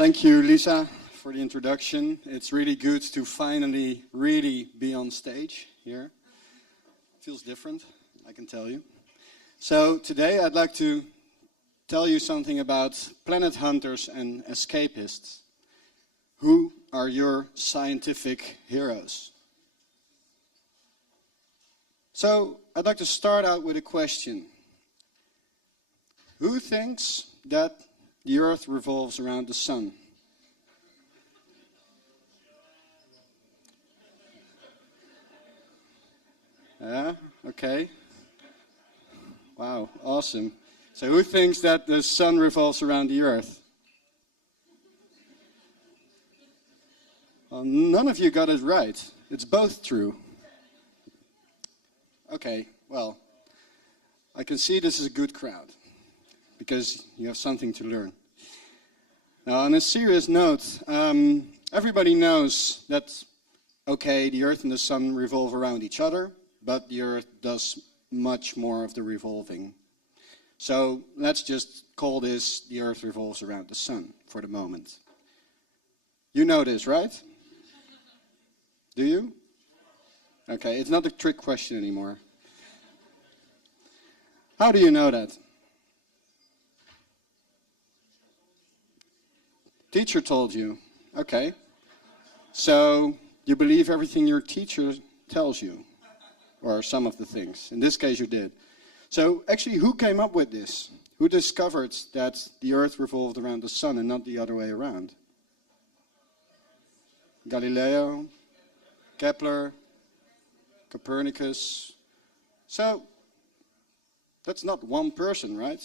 Thank you, Lisa, for the introduction. It's really good to finally really be on stage here. Feels different, I can tell you. So today I'd like to tell you something about planet hunters and escapists. Who are your scientific heroes? So I'd like to start out with a question. Who thinks that the Earth revolves around the sun? Yeah, okay. Wow, awesome. So who thinks that the sun revolves around the Earth? Well, none of you got it right. It's both true. Okay, well, I can see this is a good crowd, because you have something to learn. Now, on a serious note, everybody knows that, okay, the Earth and the Sun revolve around each other, but the Earth does much more of the revolving. So let's just call this the Earth revolves around the Sun for the moment. You know this, right? Do you? Okay, it's not a trick question anymore. How do you know that? Teacher told you. Okay. So you believe everything your teacher tells you, or some of the things. In this case, you did. So actually, who came up with this? Who discovered that the Earth revolved around the Sun and not the other way around? Galileo, Kepler, Copernicus. So that's not one person, right?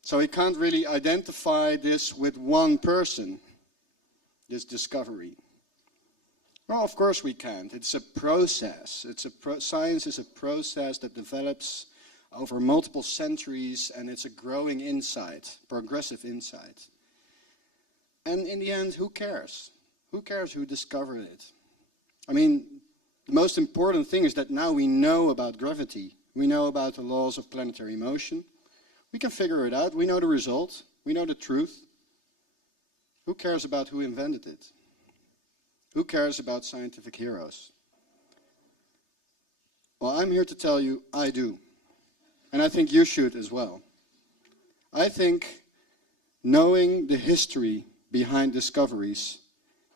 So we can't really identify this with one person, this discovery. Well, of course we can't. It's a process. Science is a process that develops over multiple centuries, and it's a growing insight, progressive insight. And in the end, who cares? Who cares who discovered it? I mean, the most important thing is that now we know about gravity. We know about the laws of planetary motion. We can figure it out. We know the result. We know the truth. Who cares about who invented it? Who cares about scientific heroes? Well, I'm here to tell you I do. And I think you should as well. I think knowing the history behind discoveries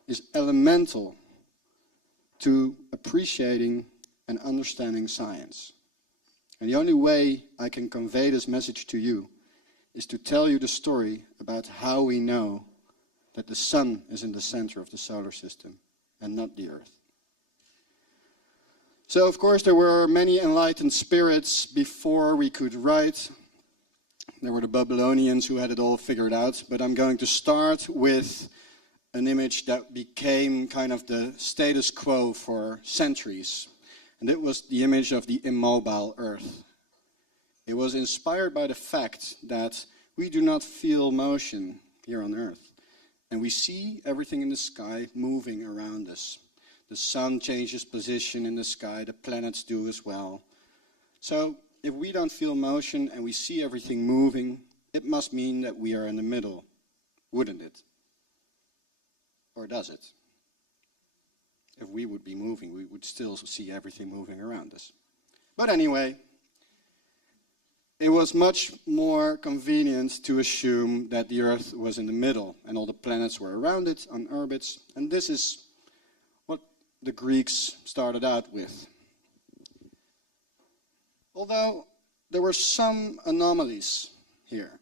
is elemental to appreciating and understanding science. And the only way I can convey this message to you is to tell you the story about how we know that the sun is in the center of the solar system and not the Earth. So, of course, there were many enlightened spirits before we could write. There were the Babylonians who had it all figured out, but I'm going to start with an image that became kind of the status quo for centuries. And it was the image of the immobile Earth. It was inspired by the fact that we do not feel motion here on Earth. And we see everything in the sky moving around us. The sun changes position in the sky, the planets do as well. So if we don't feel motion and we see everything moving, it must mean that we are in the middle, wouldn't it? Or does it? If we would be moving, we would still see everything moving around us. But anyway, it was much more convenient to assume that the Earth was in the middle and all the planets were around it on orbits. And this is what the Greeks started out with. Although there were some anomalies here.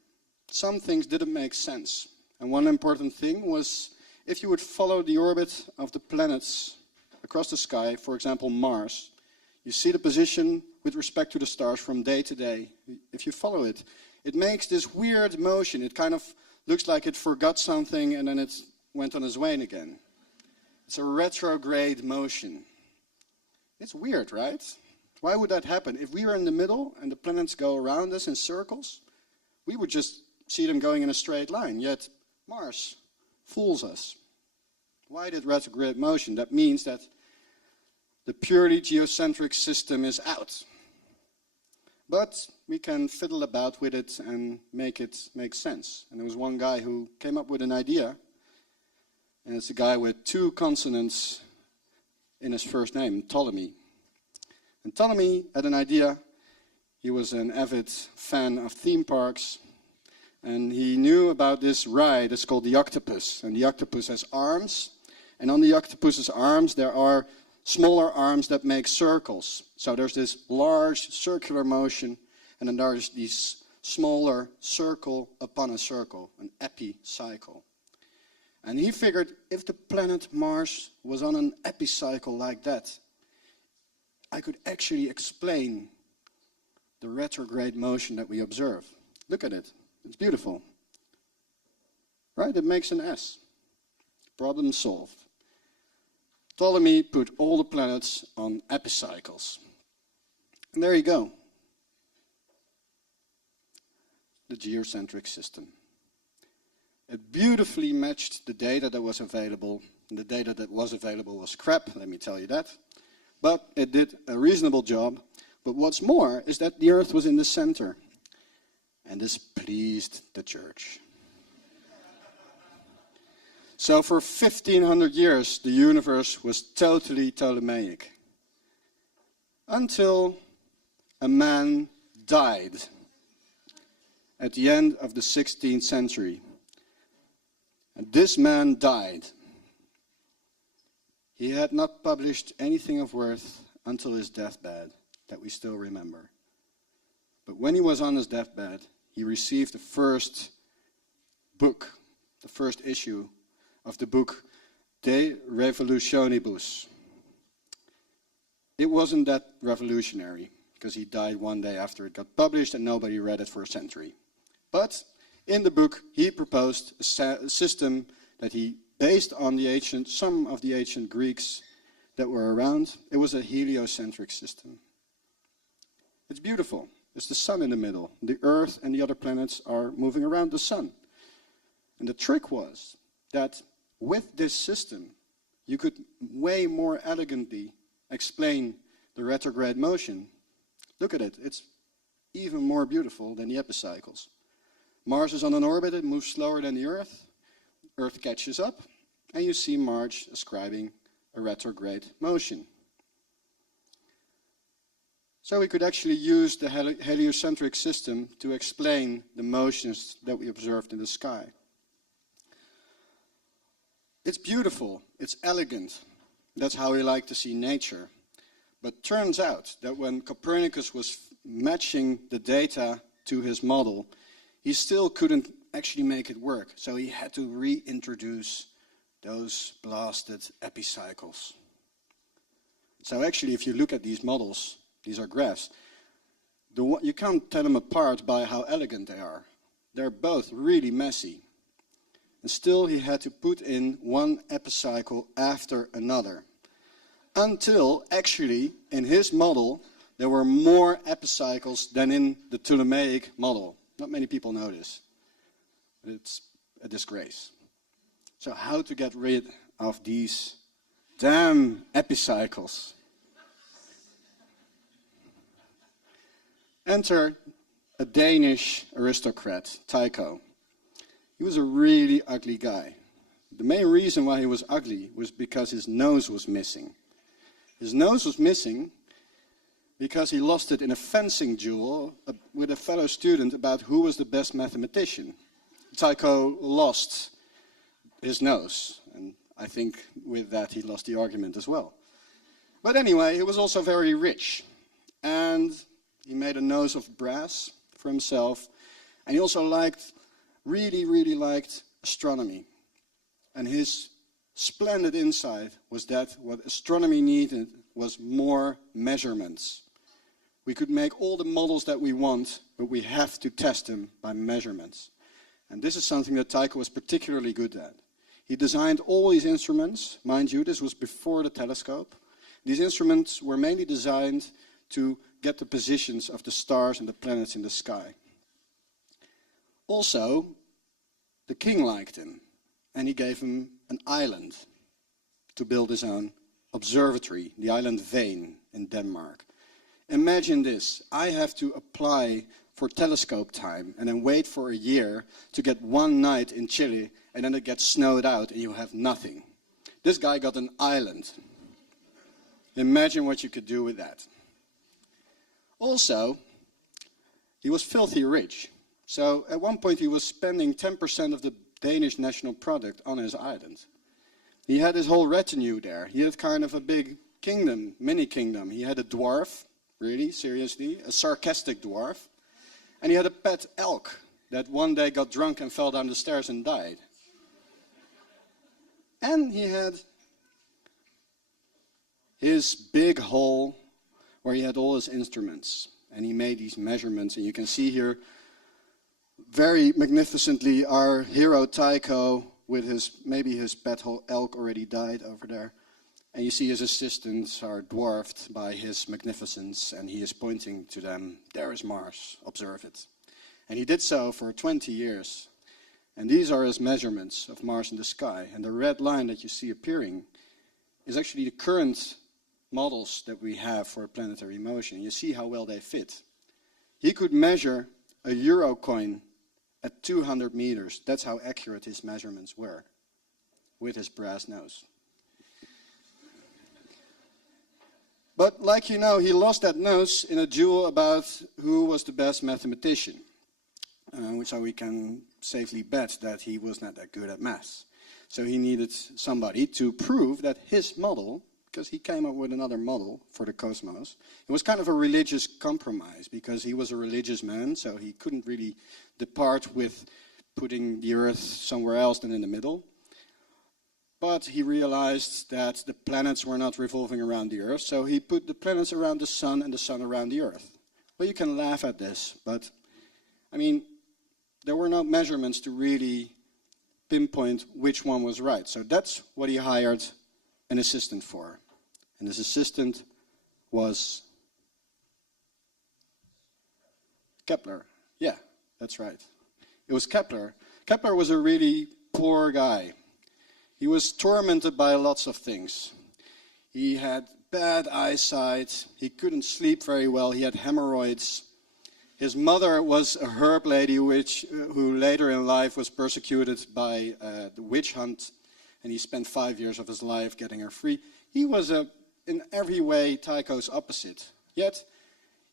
Some things didn't make sense. And one important thing was if you would follow the orbit of the planets across the sky, for example Mars, you see the position with respect to the stars from day to day. If you follow it, it makes this weird motion. It kind of looks like it forgot something and then it went on its way again. It's a retrograde motion. It's weird, right? Why would that happen? If we were in the middle and the planets go around us in circles, we would just see them going in a straight line. Yet Mars fools us. Why did retrograde motion? That means that the purely geocentric system is out. But we can fiddle about with it and make it make sense. And there was one guy who came up with an idea, and it's a guy with 2 consonants in his first name, Ptolemy. And Ptolemy had an idea. He was an avid fan of theme parks, and he knew about this ride. It's called the octopus, and the octopus has arms, and on the octopus's arms there are smaller arms that make circles. So there's this large circular motion, and then there's this smaller circle upon a circle, an epicycle. And he figured if the planet Mars was on an epicycle like that, I could actually explain the retrograde motion that we observe. Look at it. It's beautiful. Right? It makes an S. Problem solved. Ptolemy put all the planets on epicycles. And there you go. The geocentric system. It beautifully matched the data that was available. And the data that was available was crap, let me tell you that. But it did a reasonable job. But what's more is that the Earth was in the center. And this pleased the church. So for 1500 years, the universe was totally Ptolemaic. Until a man died at the end of the 16th century. And this man died. He had not published anything of worth until his deathbed that we still remember. But when he was on his deathbed, he received the first book, the first issue of the book De Revolutionibus. It wasn't that revolutionary, because he died one day after it got published and nobody read it for a century. But in the book, he proposed a system that he based on some of the ancient Greeks that were around. It was a heliocentric system. It's beautiful. There's the sun in the middle. The Earth and the other planets are moving around the sun. And the trick was that with this system, you could way more elegantly explain the retrograde motion. Look at it. It's even more beautiful than the epicycles. Mars is on an orbit. It moves slower than the Earth. Earth catches up, and you see Mars ascribing a retrograde motion. So we could actually use the heliocentric system to explain the motions that we observed in the sky. It's beautiful, it's elegant. That's how we like to see nature. But turns out that when Copernicus was matching the data to his model, he still couldn't actually make it work. So he had to reintroduce those blasted epicycles. So actually, if you look at these models, these are graphs, you can't tell them apart by how elegant they are. They're both really messy. And still he had to put in one epicycle after another. Until actually, in his model, there were more epicycles than in the Ptolemaic model. Not many people know this. But it's a disgrace. So how to get rid of these damn epicycles? Enter a Danish aristocrat, Tycho. He was a really ugly guy. The main reason why he was ugly was because his nose was missing. His nose was missing because he lost it in a fencing duel with a fellow student about who was the best mathematician. Tycho lost his nose, and I think with that he lost the argument as well. But anyway, he was also very rich, and he made a nose of brass for himself, and he also really liked astronomy. And his splendid insight was that what astronomy needed was more measurements. We could make all the models that we want, but we have to test them by measurements. And this is something that Tycho was particularly good at. He designed all these instruments. Mind you, this was before the telescope. These instruments were mainly designed to get the positions of the stars and the planets in the sky. Also, the king liked him, and he gave him an island to build his own observatory, the island Vane in Denmark. Imagine this. I have to apply for telescope time and then wait for a year to get one night in Chile, and then it gets snowed out and you have nothing. This guy got an island. Imagine what you could do with that. Also, he was filthy rich. So at one point he was spending 10% of the Danish national product on his island. He had his whole retinue there. He had kind of a big kingdom, mini kingdom. He had a dwarf, really, seriously, a sarcastic dwarf. And he had a pet elk that one day got drunk and fell down the stairs and died. And he had his big hall where he had all his instruments. And he made these measurements. And you can see here very magnificently our hero Tycho with maybe his pet elk already died over there. And you see his assistants are dwarfed by his magnificence, and he is pointing to them, there is Mars, observe it. And he did so for 20 years. And these are his measurements of Mars in the sky. And the red line that you see appearing is actually the current models that we have for planetary motion. You see how well they fit. He could measure a euro coin at 200 meters. That's how accurate his measurements were with his brass nose. But like you know, he lost that nose in a duel about who was the best mathematician. So we can safely bet that he was not that good at maths. So he needed somebody to prove that his model, because he came up with another model for the cosmos, it was kind of a religious compromise, because he was a religious man, so he couldn't really depart with putting the Earth somewhere else than in the middle. But he realized that the planets were not revolving around the Earth, so he put the planets around the Sun and the Sun around the Earth. Well, you can laugh at this, but, I mean, there were no measurements to really pinpoint which one was right. So that's what he hired an assistant for. And his assistant was Kepler. Yeah, that's right. It was Kepler. Kepler was a really poor guy. He was tormented by lots of things. He had bad eyesight. He couldn't sleep very well. He had hemorrhoids. His mother was a herb lady who later in life was persecuted by the witch hunt, and he spent 5 years of his life getting her free. He was in every way Tycho's opposite. Yet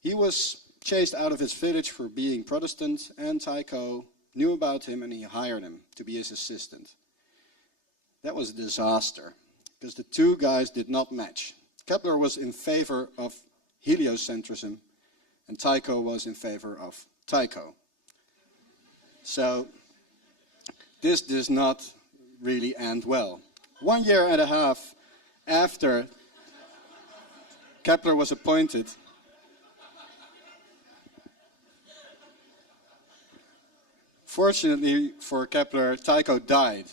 he was chased out of his village for being Protestant, and Tycho knew about him and he hired him to be his assistant. That was a disaster, because the two guys did not match. Kepler was in favor of heliocentrism, and Tycho was in favor of Tycho. So this does not really end well. 1.5 years after Kepler was appointed, fortunately for Kepler, Tycho died.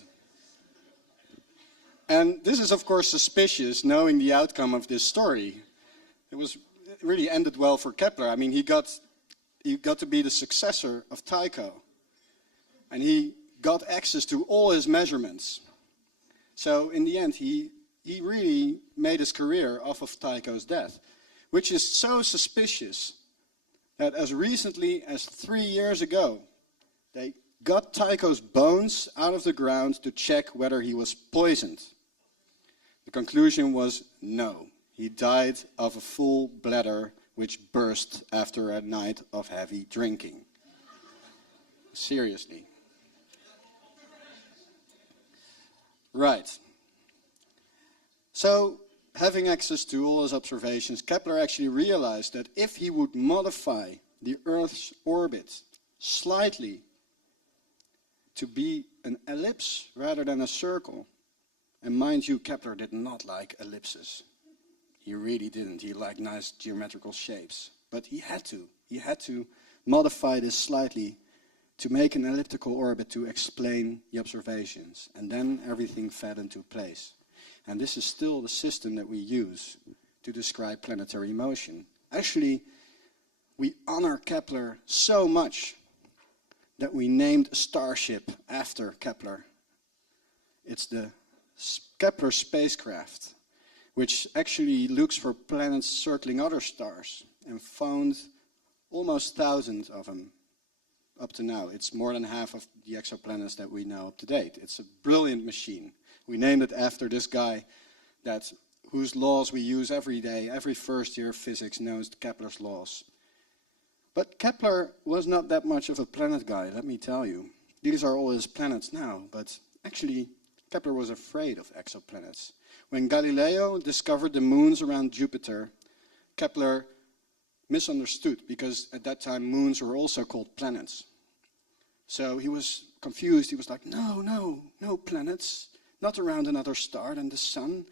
And this is, of course, suspicious, knowing the outcome of this story. It really ended well for Kepler. I mean, he got to be the successor of Tycho. And he got access to all his measurements. So in the end, he really made his career off of Tycho's death, which is so suspicious that as recently as 3 years ago, they got Tycho's bones out of the ground to check whether he was poisoned. The conclusion was no. He died of a full bladder which burst after a night of heavy drinking. Seriously. Right. So, having access to all his observations, Kepler actually realized that if he would modify the Earth's orbit slightly to be an ellipse rather than a circle, and mind you, Kepler did not like ellipses. He really didn't. He liked nice geometrical shapes. But he had to. He had to modify this slightly to make an elliptical orbit to explain the observations. And then everything fell into place. And this is still the system that we use to describe planetary motion. Actually, we honor Kepler so much that we named a starship after Kepler. It's the Kepler spacecraft, which actually looks for planets circling other stars and found almost thousands of them up to now. It's more than half of the exoplanets that we know up to date. It's a brilliant machine. We named it after this guy whose laws we use every day. Every first year of physics knows Kepler's laws. But Kepler was not that much of a planet guy, let me tell you. These are all his planets now, but actually Kepler was afraid of exoplanets. When Galileo discovered the moons around Jupiter, Kepler misunderstood, because at that time moons were also called planets. So he was confused. He was like, no planets, not around another star than the sun.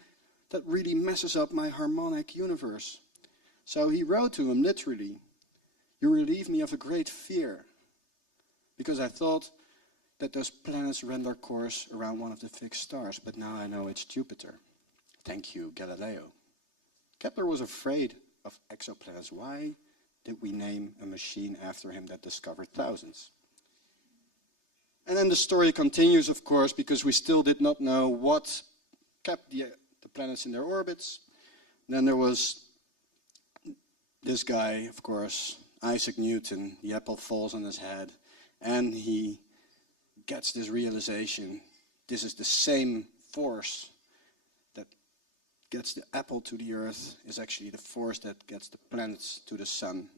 That really messes up my harmonic universe. So he wrote to him literally, "You relieve me of a great fear, because I thought that those planets ran their course around one of the fixed stars, but now I know it's Jupiter. Thank you, Galileo." Kepler was afraid of exoplanets. Why did we name a machine after him that discovered thousands? And then the story continues, of course, because we still did not know what kept the planets in their orbits. Then there was this guy, of course, Isaac Newton. The apple falls on his head, and he gets this realization. This is the same force that gets the apple to the earth, is actually the force that gets the planets to the sun.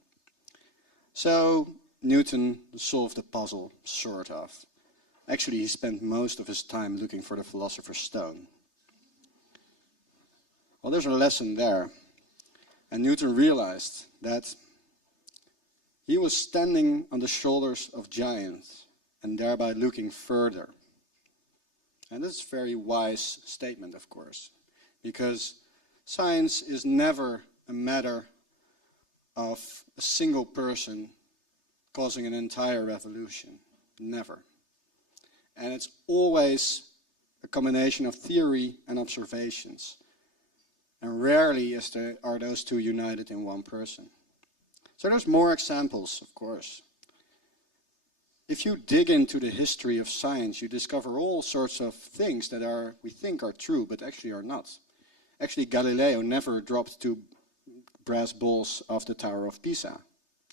So Newton solved the puzzle, sort of. Actually, he spent most of his time looking for the Philosopher's Stone. Well, there's a lesson there. And Newton realized that he was standing on the shoulders of giants and thereby looking further. And this is a very wise statement, of course, because science is never a matter of a single person causing an entire revolution. Never. And it's always a combination of theory and observations. And rarely are those two united in one person. So there's more examples, of course. If you dig into the history of science, you discover all sorts of things that we think are true, but actually are not. Actually, Galileo never dropped two brass balls off the Tower of Pisa.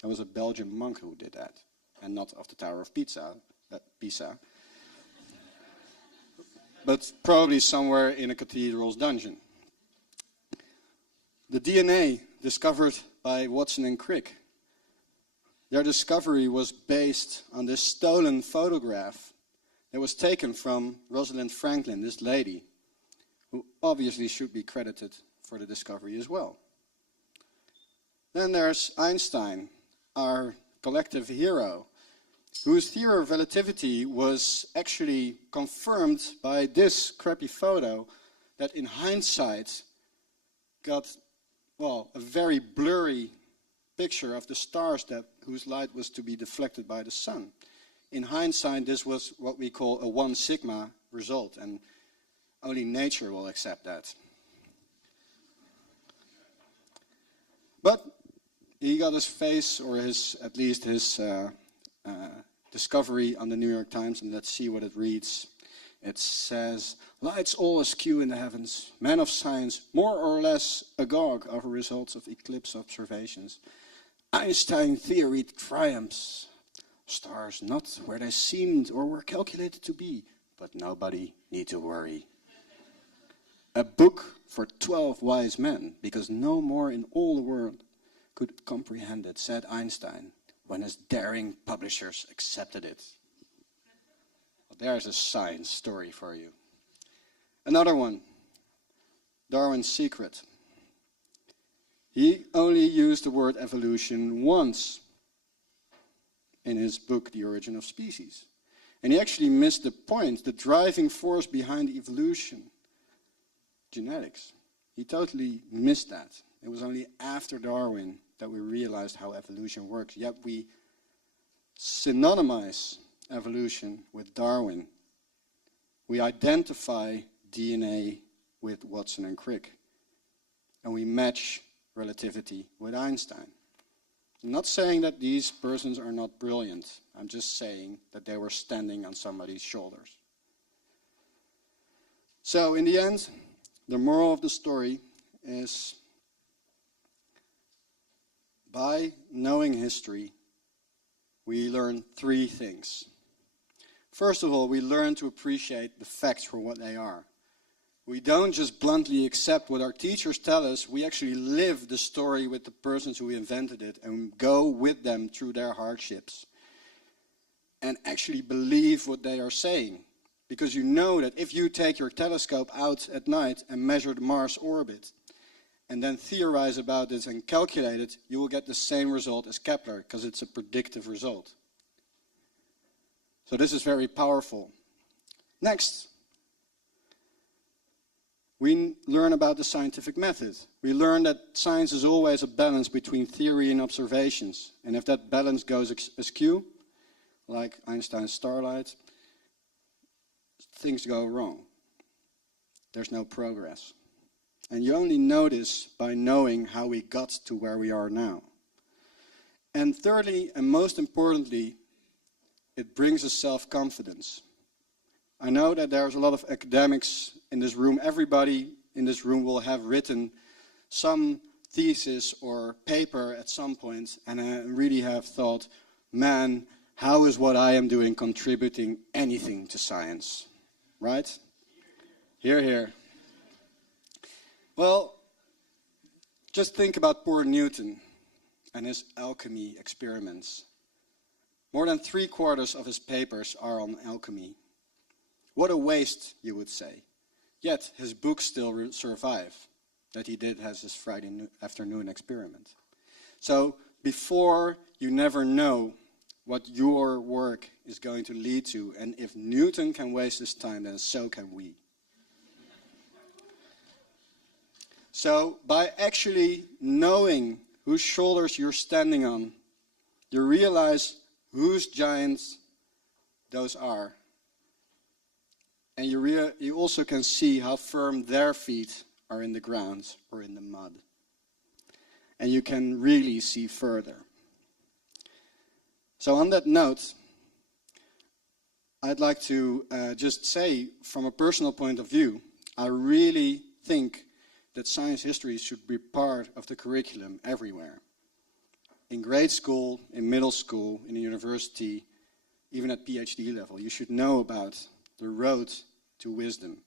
That was a Belgian monk who did that, and not off the Tower of Pisa. But probably somewhere in a cathedral's dungeon. The DNA discovered by Watson and Crick. Their discovery was based on this stolen photograph that was taken from Rosalind Franklin, this lady, who obviously should be credited for the discovery as well. Then there's Einstein, our collective hero, whose theory of relativity was actually confirmed by this crappy photo that in hindsight got, well, a very blurry picture of the stars whose light was to be deflected by the sun. In hindsight, this was what we call a 1 sigma result, and only nature will accept that. But he got his face, or at least his discovery on the New York Times, and let's see what it reads. It says, "Lights all askew in the heavens, men of science more or less agog over results of eclipse observations. Einstein theory triumphs. Stars not where they seemed or were calculated to be, but nobody need to worry. A book for 12 wise men, because no more in all the world could comprehend it," said Einstein, when his daring publishers accepted it. Well, there's a science story for you. Another one, Darwin's secret. He only used the word evolution once in his book, The Origin of Species. And he actually missed the point, the driving force behind evolution, genetics. He totally missed that. It was only after Darwin that we realized how evolution works. Yet we synonymize evolution with Darwin. We identify DNA with Watson and Crick. And we match relativity with Einstein. I'm not saying that these persons are not brilliant. I'm just saying that they were standing on somebody's shoulders. So in the end, the moral of the story is By knowing history, we learn three things. First of all, we learn to appreciate the facts for what they are. We don't just bluntly accept what our teachers tell us, we actually live the story with the persons who invented it and go with them through their hardships. And actually believe what they are saying. Because you know that if you take your telescope out at night and measure the Mars orbit, and then theorize about it and calculate it, you will get the same result as Kepler, because it's a predictive result. So this is very powerful. Next, we learn about the scientific method. We learn that science is always a balance between theory and observations. And if that balance goes askew, like Einstein's starlight, things go wrong. There's no progress. And you only know this by knowing how we got to where we are now. And thirdly, and most importantly, it brings us self-confidence. I know that there's a lot of academics in this room. Everybody in this room will have written some thesis or paper at some point, and I really have thought, man, how is what I am doing contributing anything to science? Right? Hear, hear. Well, just think about poor Newton and his alchemy experiments. More than 3/4 of his papers are on alchemy. What a waste, you would say. Yet his books still survive, that he did as his Friday afternoon experiment. So before, you never know what your work is going to lead to. And if Newton can waste his time, then so can we. So by actually knowing whose shoulders you're standing on, you realize whose giants those are. And you also can see how firm their feet are in the ground or in the mud. And you can really see further. So on that note, I'd like to just say, from a personal point of view, I really think that science history should be part of the curriculum everywhere. In grade school, in middle school, in the university, even at PhD level, you should know about the road to wisdom.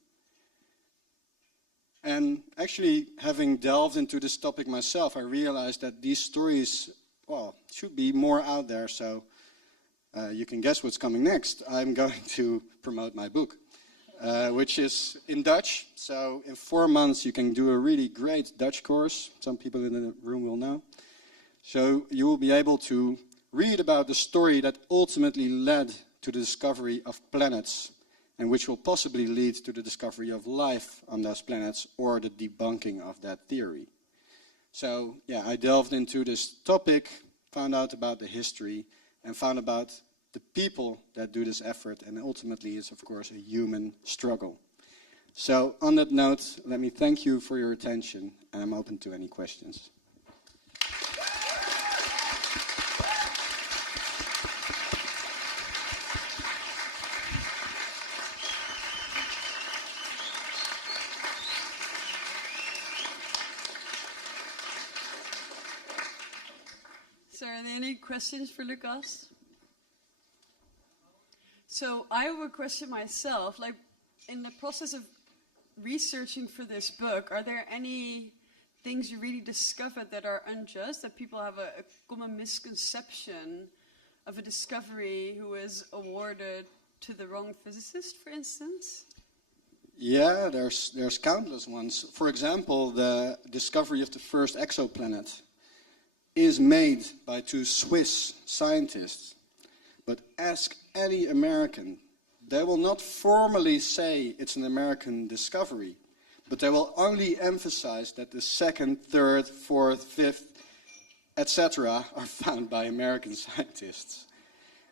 And actually, having delved into this topic myself, I realized that these stories, well, should be more out there. So you can guess what's coming next. I'm going to promote my book, which is in Dutch. So in 4 months, you can do a really great Dutch course. Some people in the room will know. So you will be able to read about the story that ultimately led to the discovery of planets, and which will possibly lead to the discovery of life on those planets or the debunking of that theory. So yeah, I delved into this topic, found out about the history, and found about the people that do this effort, and ultimately it's of course a human struggle. So on that note, let me thank you for your attention, and I'm open to any questions. So are there any questions for Lucas? So I have a question myself. Like, in the process of researching for this book, are there any things you really discovered that are unjust, that people have a common misconception of a discovery who is awarded to the wrong physicist, for instance? Yeah, there's countless ones. For example, the discovery of the first exoplanet is made by 2 Swiss scientists. But ask any American, they will not formally say it's an American discovery, but they will only emphasize that the 2nd, 3rd, 4th, 5th, etc. are found by American scientists.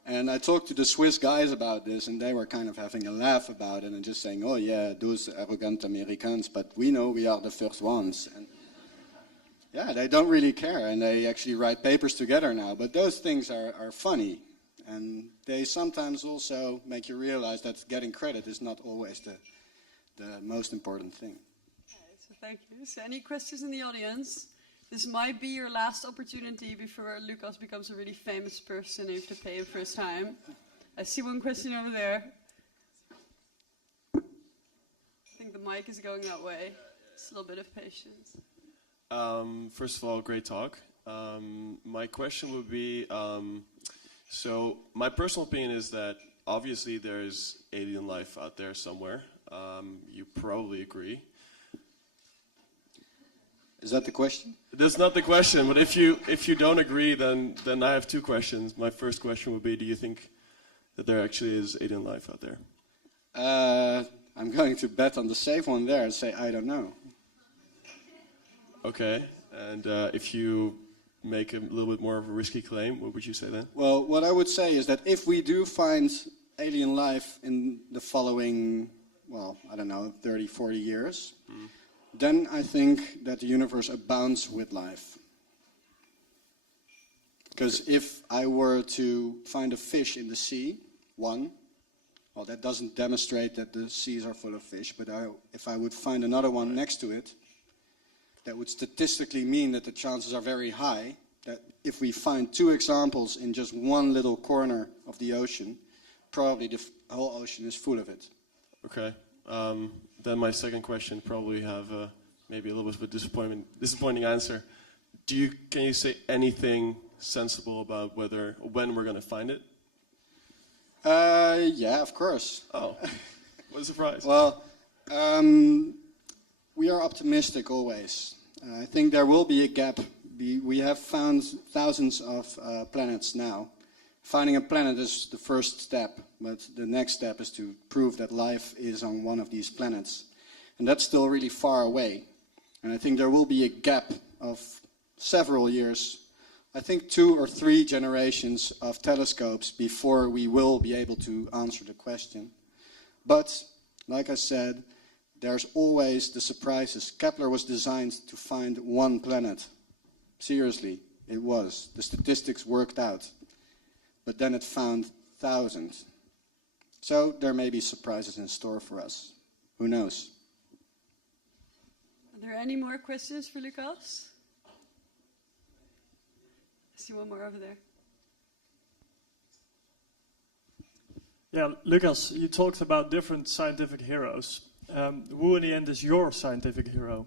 And I talked to the Swiss guys about this, and they were kind of having a laugh about it and just saying, oh yeah, those arrogant Americans, but we know we are the first ones. And yeah, they don't really care, and they actually write papers together now. But those things are funny, and they sometimes also make you realize that getting credit is not always the most important thing. Okay, so thank you. So any questions in the audience? this might be your last opportunity before Lucas becomes a really famous person and you have to pay him for his time. I see one question over there. I think the mic is going that way. Just a little bit of patience. First of all, great talk. My question would be, so my personal opinion is that obviously there's alien life out there somewhere. You probably agree. Is that the question? That's not the question, but if you don't agree, then I have two questions. My first question would be, do you think that there actually is alien life out there? I'm going to bet on the safe one there and say I don't know. Okay, and if you make a little bit more of a risky claim, what would you say then? Well, what I would say is that if we do find alien life in the following, well, I don't know, 30, 40 years, then I think that the universe abounds with life. Because if I were to find a fish in the sea, well, that doesn't demonstrate that the seas are full of fish, but if I would find another one next to it, that would statistically mean that the chances are very high that if we find two examples in just one little corner of the ocean, probably the whole ocean is full of it. Okay. Then my second question probably have maybe a little bit of a disappointing answer. Can you say anything sensible about when we're going to find it? Yeah, of course. Oh, what a surprise. Well, we are optimistic always. I think there will be a gap. We have found thousands of planets now. Finding a planet is the first step, but the next step is to prove that life is on one of these planets. And that's still really far away. And I think there will be a gap of several years, I think 2 or 3 generations of telescopes before we will be able to answer the question. But, like I said, there's always the surprises. Kepler was designed to find one planet. Seriously, it was. The statistics worked out. But then it found thousands. So there may be surprises in store for us. Who knows? Are there any more questions for Lucas? I see one more over there. Yeah, Lucas, you talked about different scientific heroes. Who in the end is your scientific hero?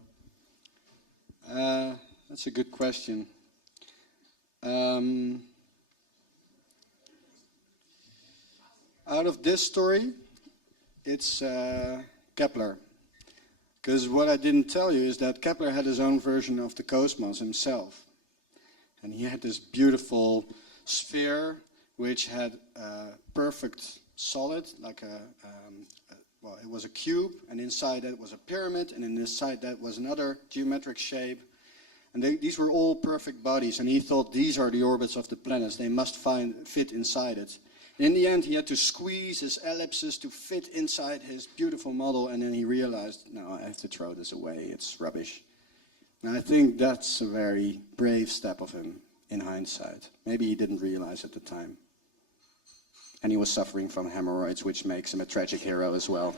That's a good question. Out of this story, it's Kepler. Because what I didn't tell you is that Kepler had his own version of the cosmos himself. And he had this beautiful sphere which had a perfect solid, like well, it was a cube, and inside that was a pyramid, and inside that was another geometric shape. And these were all perfect bodies, and he thought these are the orbits of the planets. They must fit inside it. In the end, he had to squeeze his ellipses to fit inside his beautiful model, and then he realized, no, I have to throw this away, it's rubbish. And I think that's a very brave step of him in hindsight. Maybe he didn't realize at the time. And he was suffering from hemorrhoids, which makes him a tragic hero as well.